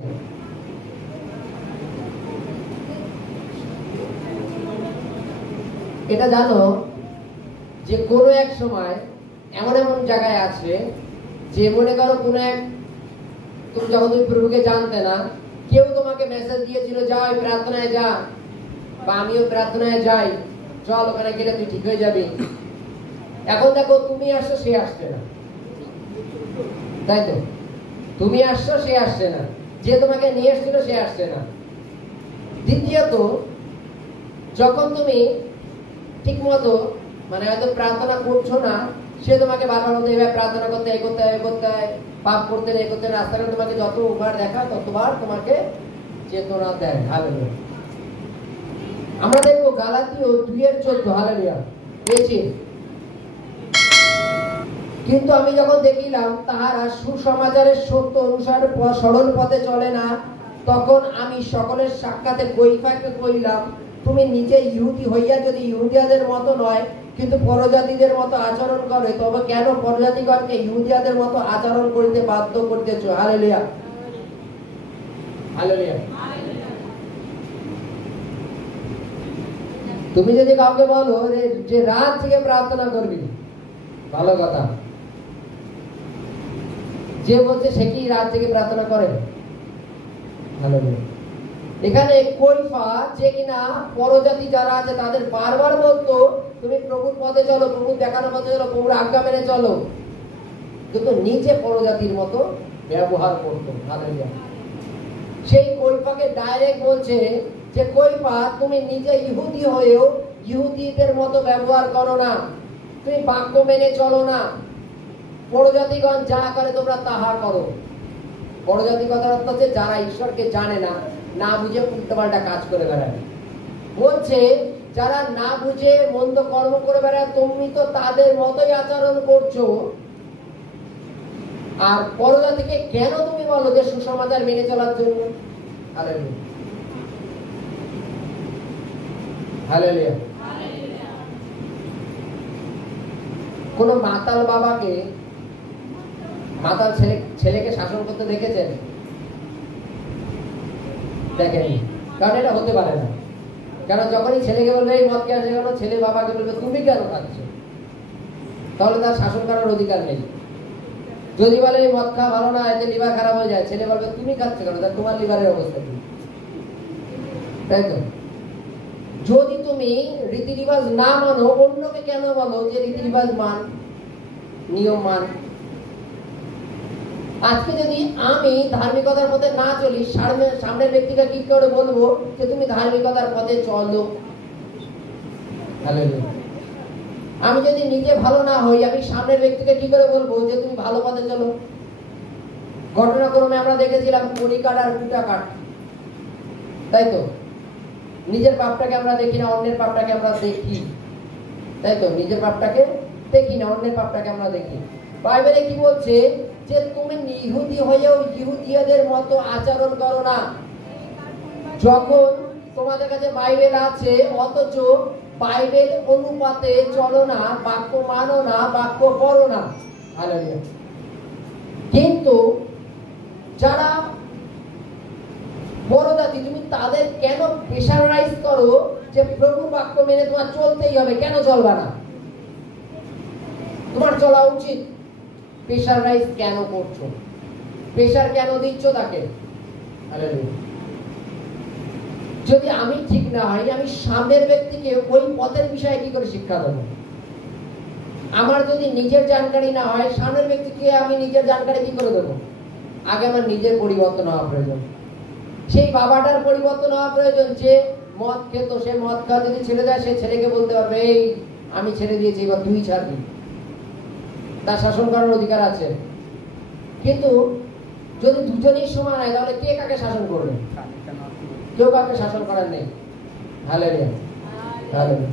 এটা জানো যে কোনো এক সময় এমন এমন জায়গায় আসবে যে মনে করো কোনো এক তুমি যখন তুমি প্রভুকে জানতে না, কেউ তোমাকে মেসেজ দিয়েছিল যাও ওই প্রার্থনায় যা, বা আমিও প্রার্থনায় যাই, চল ওখানে গেলে তুই ঠিক হয়ে যাবি। এখন দেখো তুমি আসছো, সে আসছে না, তাই তো? তুমি আসছো, সে আসছে না, যে তোমাকে নিয়ে এসেছিল সে আসছে না। দ্বিতীয়ত, যখন তুমি ঠিক মতো মানে হয়তো প্রার্থনা করছো না, সে তোমাকে বারবার বলতে এভাবে প্রার্থনা করতে, এই করতে হয়, এই করতে হয়, পাপ করতে নেই, করতে রাস্তাঘাটে তোমাকে যতবার দেখা ততবার তোমাকে চেতনা দেয়। হালেলুয়া। আমরা দেখবো গালাতীয় 2:14, হালেলুয়া, পেয়েছি। কিন্তু আমি যখন দেখিলাম তাহারা সুসমাচারের সত্য অনুসারে সরল পথে চলে না, তখন আমি সকলের সাক্ষাতে কৈফাকে কইলাম, তুমি নিজে ইহুদি হইয়া যদি ইহুদিয়াদের মতো নয় কিন্তু পরজাতিদের মতো আচরণ করে, তবে কেন পরজাতিগণকে ইহুদিয়াদের মতো আচরণ করিতে বাধ্য করিতেছ? Hallelujah, hallelujah. তুমি যদি কাউকে বলো যে রাত থেকে প্রার্থনা করবি, ভালো কথা, যে বলছে সে কি রাত থেকে প্রার্থনা করে? হালেলুয়া। এখানে কৈফা যে কিনা পরজাতি যারা আছে তাদের বারবার বলতো তুমি প্রভুর পথে চলো, প্রভুর দেখানো পথে চলো, প্রভুর আজ্ঞা মেনে চলো, কিন্তু নিচে পরজাতির মতো ব্যবহার করতো। হালেলুয়া। সেই কৈফাকে ডাইরেক্ট বলছে যে কৈফা, তুমি নিজে ইহুদি হয়েও ইহুদিদের মতো ব্যবহার করো না, তুমি বাক্য মেনে চলো না, পরজাতিগণ যা করে তোমরা তাহা করো। পরজাতি কথার অর্থ হচ্ছে যারা ঈশ্বরকে জানে না, না বুঝে উল্টোপাল্টা কাজ করে বেড়ায়। বলছে যারা না বুঝে মন্দ কর্ম করে বেড়ায়, তুমি তো তাদের মতোই আচরণ করছো। আর পরজাতিকে কেন তুমি বলো যে সুসমাচার মেনে চলার জন্য? Hallelujah, hallelujah. কোন মাতাল বাবাকে মাতাল ছেলেকে শাসন করতে দেখেছেন? দেখেনি, কারণ এটা হতে পারে না। কারণ যখনই ছেলেকে বলবে এই মদ খেয়ে আসে, ছেলে বাবাকে বলবে তুমি কেন খাচ্ছ, তাহলে তার শাসন করার অধিকার নেই। যদি বলে এই মদ খাওয়া ভালো না, এতে লিভার খারাপ হয়ে যায়, ছেলে বলবে তুমি খাচ্ছ কেন, তোমার লিভারের অবস্থা কি? তাই তো? যদি তুমি রীতি রিবাজ না মানো, অন্যকে কেন বলো যে রীতি রিবাজ মান, নিয়ম মান? আজকে যদি আমি ধার্মিকতার পথে না চলি, সামনের ব্যক্তিকে কি করে বলবো যে তুমি ধার্মিকতার পথে চলো? আমি যদি নিজে ভালো না হই, আমি সামনের ব্যক্তিকে কি করে বলবো যে তুমি ভালো পথে চলো? ঘটনাক্রমে আমরা দেখেছিলাম কড়িকাঠ আর কুটাকাঠ, তাই তো? নিজের পাপটাকে আমরা দেখি না, অন্যের পাপটাকে আমরা দেখি, তাই তো? নিজের পাপটাকে দেখি না, অন্যের পাপটাকে আমরা দেখি। বাইবেলে কি বলছে যে তুমি ইহুদি হয়েও ইহুদিয়াদের মতো আচরণ করো না। যখন তোমাদের কাছে বাইবেল আছে অথচ বাইবেল অনুপাতে চলো না, বাক্য মানো না, বাক্য পড়ো না। হালেলুয়া। কিন্তু যারা বড় জাতি, তুমি তাদের কেন প্রেশারাইজ করো যে প্রভু বাক্য মেনে তোমার চলতেই হবে? কেন চলবা না? তোমার চলা উচিত। প্রেশারাইজ কেন করছো? প্রেশার কেন দিচ্ছ তাকে? হালেলুয়া। যদি আমি ঠিক না হই, আমি সামনের ব্যক্তিকে ওই পথের বিষয়ে কি করে শিক্ষা দেবো? আমার যদি নিজের জানকারি না হয়, সামনের ব্যক্তিকে আমি নিজের জানকারি কি করে দেবো? আগে আমার নিজের পরিবর্তন হওয়া প্রয়োজন। সেই বাবাটার পরিবর্তন হওয়া প্রয়োজন। যে মদ খেত, সে মদ খাওয়া যদি ছেড়ে দেয়, সে ছেলেকে বলতে পারবে এই আমি ছেড়ে দিয়েছি, এবার তুই ছাড়বি। তার শাসন করার অধিকার আছে। কিন্তু যদি দুজনেই সমান হয়, তাহলে কে কাকে শাসন করবে? কেউ কাউকে শাসন করার নেই। Hallelujah, hallelujah.